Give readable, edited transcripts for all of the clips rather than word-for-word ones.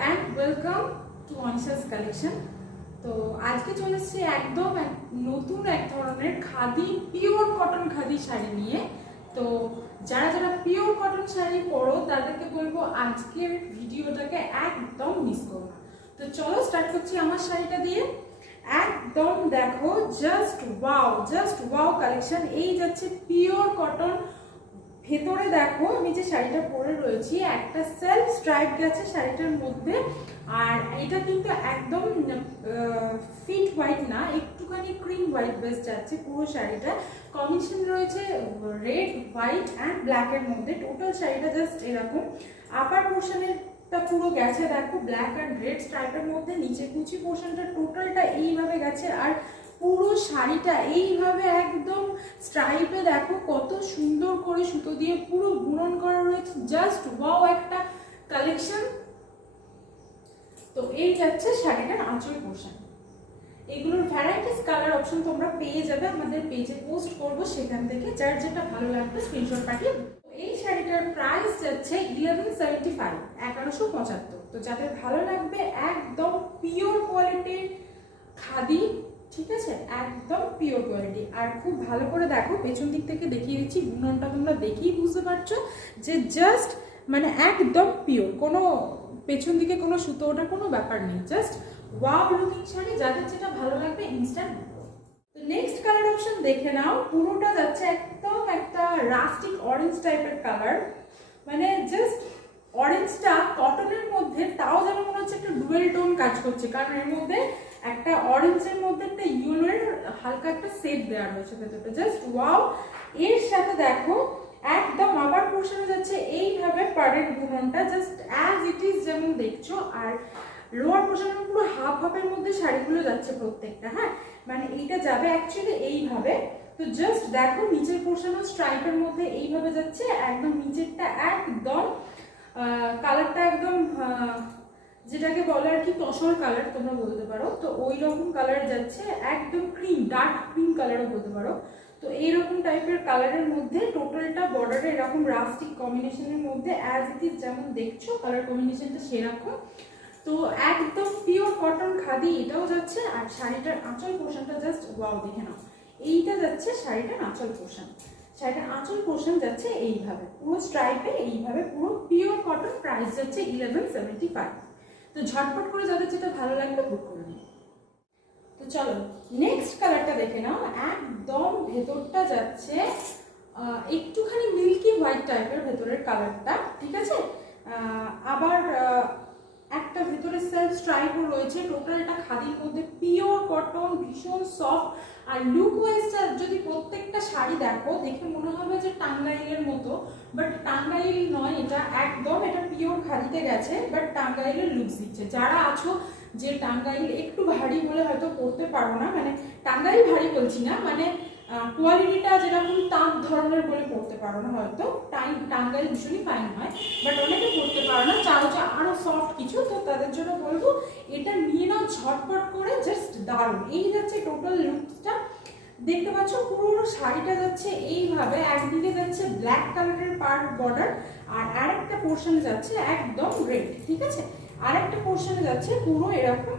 And welcome to Anisha's collection. তো আজকে চলে এসেছি একদম নতুন এক ধরনের খাদি পিওর কটন খাদি শাড়ি নিয়ে। তো যারা যারা পিওর কটন শাড়ি পরো তাদেরকে বলবো আজকের ভিডিওটাকে একদম মিস করো না। তো চলো স্টার্ট করছি আমার শাড়িটা দিয়ে। একদম দেখো জাস্ট ওয়াও কালেকশন। এই যাচ্ছে পিওর কটন। ভেতরে দেখো আমি যে শাড়িটা পরে রয়েছি একটা সেলফ স্ট্রাইপ গেছে শাড়িটার মধ্যে, আর এটা কিন্তু একদম ফিট হোয়াইট না, একটুখানি ক্রিম হোয়াইট বেস যাচ্ছে পুরো শাড়িটা। কম্বিনেশন রয়েছে রেড হোয়াইট অ্যান্ড ব্ল্যাকের মধ্যে। টোটাল শাড়িটা জাস্ট এরকম। আপার পোর্শনেরটা পুরো গেছে দেখো ব্ল্যাক অ্যান্ড রেড স্ট্রাইপের মধ্যে, নিচে কুচি পোর্শনটা টোটালটা এইভাবে গেছে, আর পুরো শাড়িটা এইভাবে একদম স্ট্রাইপে দেখো কত সুন্দর করে সুতো দিয়ে পুরো বুনন করা রয়েছে। জাস্ট ওয়াও একটা কালেকশন। তো এই যাচ্ছে শাড়িটার আঁচল পোর্শন। এগুলোর ভ্যারাইটিস কালার অপশন তোমরা পেয়ে যাবে, আমাদের পেজে পোস্ট করব, সেখান থেকে যার যেটা ভালো লাগবে স্ক্রিনশট পাঠিয়ে। এই শাড়িটার প্রাইস যাচ্ছে 1175, 1175। তো যাদের ভালো লাগবে একদম পিওর কোয়ালিটির খাদি, ঠিক আছে, একদম পিওর কোয়ালিটি। আর খুব ভালো করে দেখো, পেছন দিক থেকে দেখিয়ে দিচ্ছি, বুননটা তোমরা দেখেই বুঝতে পারছো যে জাস্ট মানে একদম পিওর, কোনো পেছন দিকে কোনো সুতো ওঠার কোনো ব্যাপার নেই। জাস্ট ওয়াও লুকিং শাড়ি, যাদের যেটা ভালো লাগবে ইনস্ট্যান্ট। তো নেক্সট কালার অপশন দেখে নাও। পুরোটা যাচ্ছে একদম একটা রাস্টিক অরেঞ্জ টাইপের কালার, মানে জাস্ট অরেঞ্জটা কটনের মধ্যে তাও যেন মনে হচ্ছে একটা ডুয়েল টোন কাজ করছে, কারণ এর মধ্যে একটা অরেঞ্জের মধ্যে একটা ইয়েলোর হালকা একটা শেড দেওয়া রয়েছে ভেতরটা। Just wow. এর সাথে দেখো একদম আবার পোর্শনে যাচ্ছে এইভাবে পাড়ের বুননটা, জাস্ট অ্যাজ ইট ইজ যেমন দেখছো। আর লোয়ার পোর্শনে পুরো হাফ হাফের মধ্যে শাড়িগুলো যাচ্ছে প্রত্যেকটা, হ্যাঁ, মানে এইটা যাবে অ্যাকচুয়ালি এইভাবে। তো জাস্ট দেখো নিচের পোর্শনও স্ট্রাইপের মধ্যে এইভাবে যাচ্ছে, একদম নিচেরটা একদম কালারটা একদম যেটাকে বলে আর কি তসর কালার তোমরা বলতে পারো। তো ওই রকম কালার যাচ্ছে, একদম ক্রিম, ডার্ক ক্রিম কালারও বলতে পারো। তো এইরকম টাইপের কালারের মধ্যে টোটালটা বর্ডারে এরকম রাস্টিক কম্বিনেশনের মধ্যে অ্যাজ ইট ইজ যেমন দেখছো কালার কম্বিনেশনটা সেরকম। তো একদম পিওর কটন খাদি এটাও যাচ্ছে। আর শাড়িটার আঁচল পোর্শনটা জাস্ট ওয়াও, দেখে নাও। এইটা যাচ্ছে শাড়িটার আঁচল পোর্শন। শাড়িটার আঁচল পোর্শন যাচ্ছে এইভাবে পুরো স্ট্রাইপে, এইভাবে পুরো পিওর কটন। প্রাইস যাচ্ছে 1175। তো ঝটপট করে যাদের যেটা ভালো লাগবে বুক করে নিও। তো চলো নেক্সট কালারটা দেখে নাও। একদম ভেতরটা যাচ্ছে একটুখানি মিল্কি হোয়াইট টাইপের ভেতরের কালারটা, ঠিক আছে। আবার একটা ভেতরে সেলফ স্ট্রাইপও রয়েছে। টোটালটা খাদির মধ্যে পিওর কটন, ভীষণ সফট। আর লুক ওয়াইজটা যদি প্রত্যেকটা শাড়ি দেখো, দেখে মনে হবে যে টাঙ্গাইলের মতো, বাট টাঙ্গাইল নয় এটা, একদম এটা পিওর খাদিতে গেছে, বাট টাঙ্গাইলের লুকস দিচ্ছে। যারা আছো যে টাঙ্গাইল একটু ভারী বলে হয়তো পরতে পারো না, মানে টাঙ্গাইল ভারী বলছি না, মানে কোয়ালিটিটা যেরকম তাঁত ধরনের বলে পড়তে পারো না, হয়তো টাঙ্গাইল ভীষণই ফাইন হয়, বাট অনেকে পড়তে পারো না, চাও যে আরো সফট কিছু, তো তাদের জন্য বলবো এটা নিয়ে নাও ঝটপট করে। জাস্ট দারুণ। এই যাচ্ছে টোটাল লুকসটা, দেখতে পাচ্ছ পুরো শাড়িটা যাচ্ছে এইভাবে। একদিকে যাচ্ছে ব্ল্যাক কালারের পার্ট বর্ডার, আর আরেকটা পোর্শনে যাচ্ছে একদম রেড, ঠিক আছে। আরেকটা পোর্শনে যাচ্ছে পুরো এরকম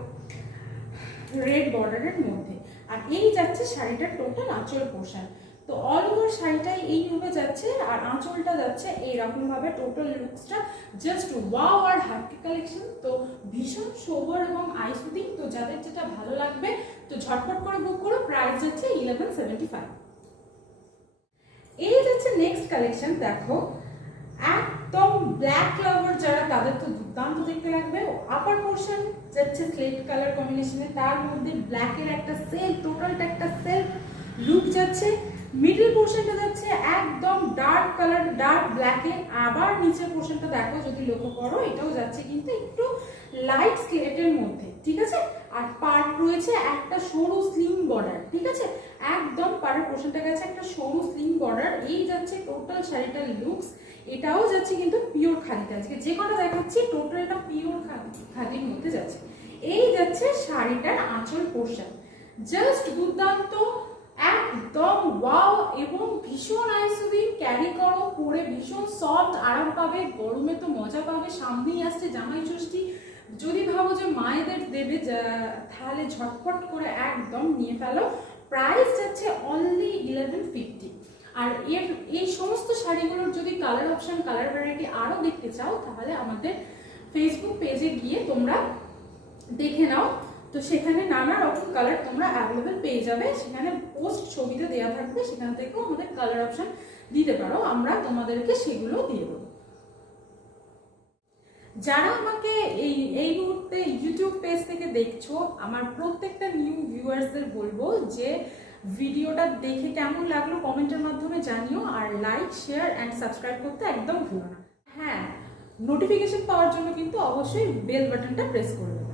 রেড বর্ডারের মধ্যে। আর এই যাচ্ছে শাড়িটার টোটাল আঁচল পোর্শন। তো অল ওভার শাড়িটাই এইভাবে যাচ্ছে, আর আঁচলটা যাচ্ছে এইরকম ভাবে। টোটাল লুকসটা জাস্ট ওয়াও আর হ্যাপি কালেকশন। তো ভীষণ সোবার এবং আইসুদিং। তো যাদের যেটা ভালো লাগবে তো ঝটপট করে বুক করো। প্রাইস যাচ্ছে 1175। এই যাচ্ছে নেক্সট কালেকশন। দেখো একদম ব্ল্যাক লাভার যারা, তাদের তো দুর্দান্ত দেখতে লাগবে। আপার পোর্শন যাচ্ছে স্লেট কালার কম্বিনেশনে, তার মধ্যে ব্ল্যাকের একটা সেলফ, টোটালটা একটা সেলফ লুক যাচ্ছে। মিডল পোর্শনটা যাচ্ছে একদম ডার্ক কালার, ডার্ক ব্ল্যাকে। আবার নিচের পোর্শনটা দেখো যদি লক্ষ্য করো, এটাও যাচ্ছে কিন্তু একটু লাইট স্কেলেটের মধ্যে, ঠিক আছে। আর পার্ট রয়েছে একটা সরু স্লিম বর্ডার, ঠিক আছে। একদম পাড়ের পোর্শনটা গেছে একটা সরু স্লিম বর্ডার। এই যাচ্ছে টোটাল শাড়িটার লুকস। এটাও যাচ্ছে কিন্তু পিওর খাদিতে। আজকে যে কটা দেখাচ্ছি টোটালটা পিওর খাদির মধ্যে যাচ্ছে। এই যাচ্ছে শাড়িটার আঁচল পোর্শন, জাস্ট দুর্দান্ত, একদম ওয়াও এবং ভীষণ আইসুদিং। ক্যারি করো, পরে ভীষণ সফট, আরাম পাবে, গরমে তো মজা পাবে। সামনেই আসছে জামাই ষষ্ঠী, যদি ভাবো যে মায়েদের দেবে তাহলে ঝটপট করে একদম নিয়ে ফেলো। প্রাইস যাচ্ছে অনলি 1150। আর এই সমস্ত শাড়িগুলোর যদি কালার অপশন, কালার ভ্যারাইটি আরও দেখতে চাও তাহলে আমাদের ফেসবুক পেজে গিয়ে তোমরা দেখে নাও। তো সেখানে নানা রকম কালার তোমরা অ্যাভেলেবেল পেয়ে যাবে, সেখানে পোস্ট ছবিতে দেওয়া থাকবে, সেখান থেকেও আমাদের কালার অপশন দিতে পারো, আমরা তোমাদেরকে সেগুলো দিয়ে দেবো। যারা আমাকে এই মুহূর্তে ইউটিউব পেজ থেকে দেখছো, আমার প্রত্যেকটা নিউ ভিউয়ার্সদের বলবো যে ভিডিওটা দেখে কেমন লাগলো কমেন্টের মাধ্যমে জানিও, আর লাইক, শেয়ার অ্যান্ড সাবস্ক্রাইব করতে একদম ভুলো না। হ্যাঁ, নোটিফিকেশন পাওয়ার জন্য কিন্তু অবশ্যই বেল বাটনটা প্রেস করবে।